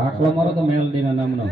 આટલો મારો તો મેલડી ના નામનો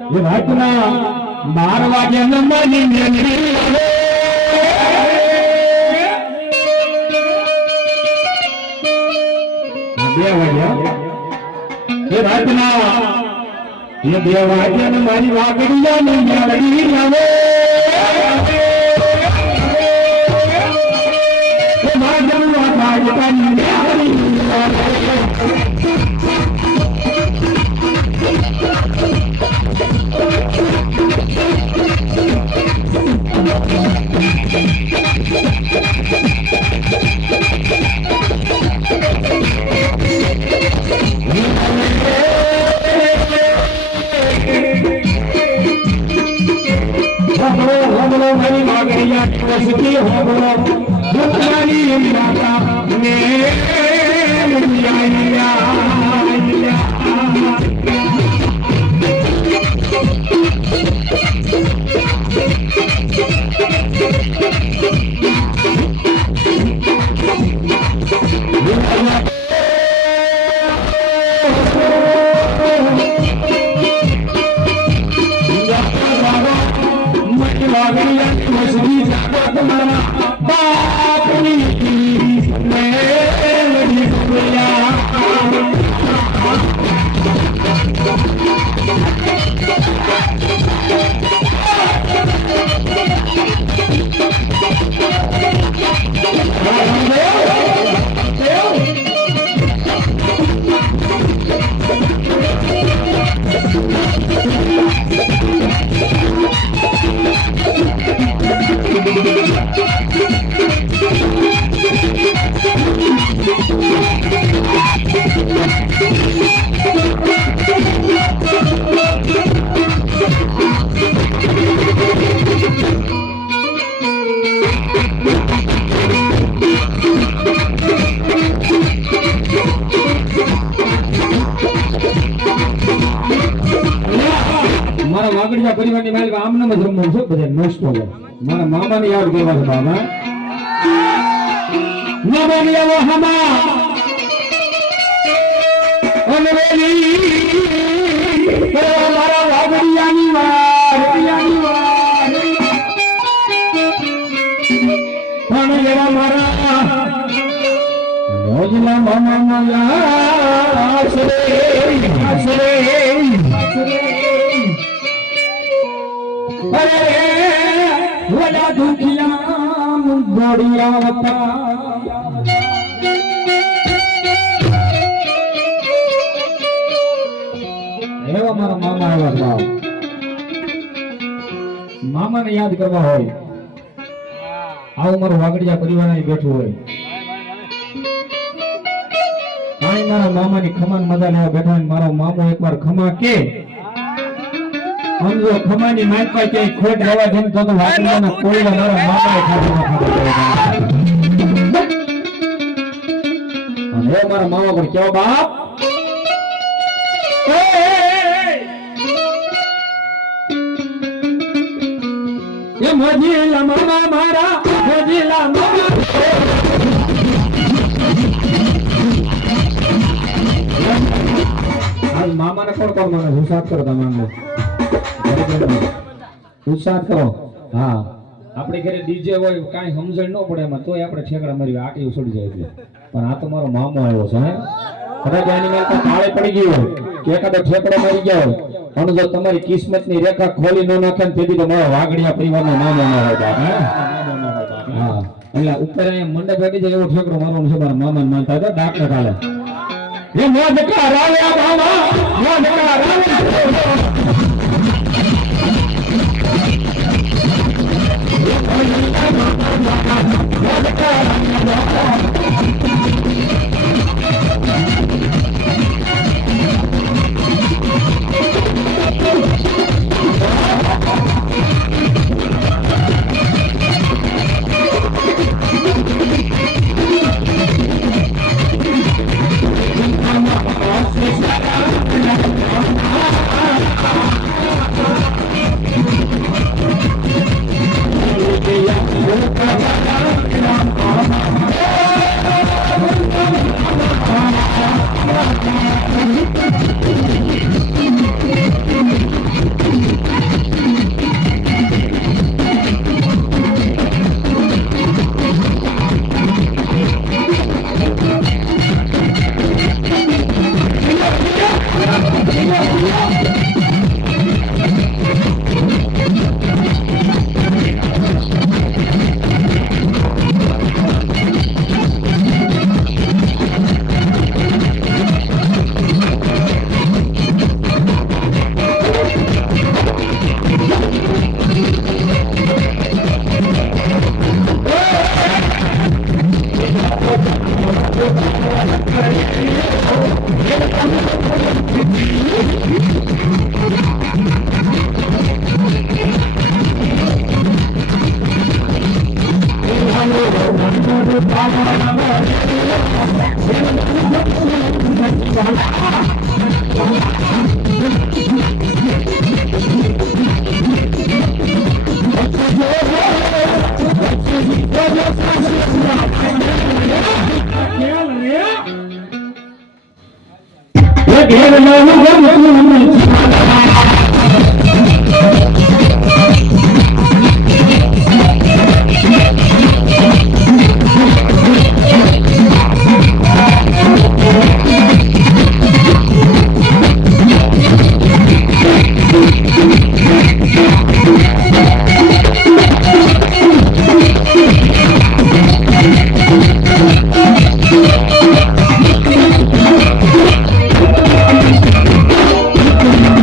ये भाई 12 वागे नंबर ये वागे ने मारी वागड़िया नहीं लगी जावे ये भागम वागे का नहीं हमारी मागरिया की हो दुखनी माता ने વાગડિયા પરિવારની માલિક આમનામ જ રમવું છે બધા નોસ્ટો મારા મામાને યાદ કરવા છે બાબા નવનિયા હમા અનવેલી મારા વાગડિયાની વાર પણ એવા મારા રોજના મામા આશરે અરે વડા દુખિયા ગોડિયા વતા એવા મારા મામા આવ્યા ભાવ મામાને યાદ કરવા હોય આવું મારું વાગડિયા પરિવાર બેઠું હોય કાંઈ મારા મામાની ખમાન મજા લેવા બેઠા હોય મારો મામો એકવાર ખમા કે સમજો ખમાની માઇક પર ક્યાંય ખોટ રહેવા જેમ તો વાગડિયાના કોળીના મારા મામાએ ખાધું અને એ મારા મામા પર કેવા બાપ એ મોજીલા મામા મારા મોજીલા મામા હાલ મામાને કોણ મને હુસાદ કરો તમારે હુસાદ કરો હા આપણે ઘરે ડીજે હોય કાંઈ સમજણ ન પડે એમાં તોય આપણે ઠેકડા મારી આટલી ઉછળી જાય છે પણ આ તો મારો મામો આવ્યો છે હે કદાચ એની મેલ તાળે પડી ગઈ હોય કે એકાદો ઠેકડો મારી ગયા હોય પણ જો તમારી કિસ્મતની રેખા ખોલી ન નાખે ને તેથી તમારો વાગડિયા પરિવારનો નામ ન હોય બાપ હા એટલે ઉપર અહીંયા મંડપ બેઠી જાય એવો ઠેકડો મારવાનો છે મારા મામાને માનતા હતા ડાકને કાલે એ મોદકા રાવ્યા મામા મોદકા રાવ્યા ઘેર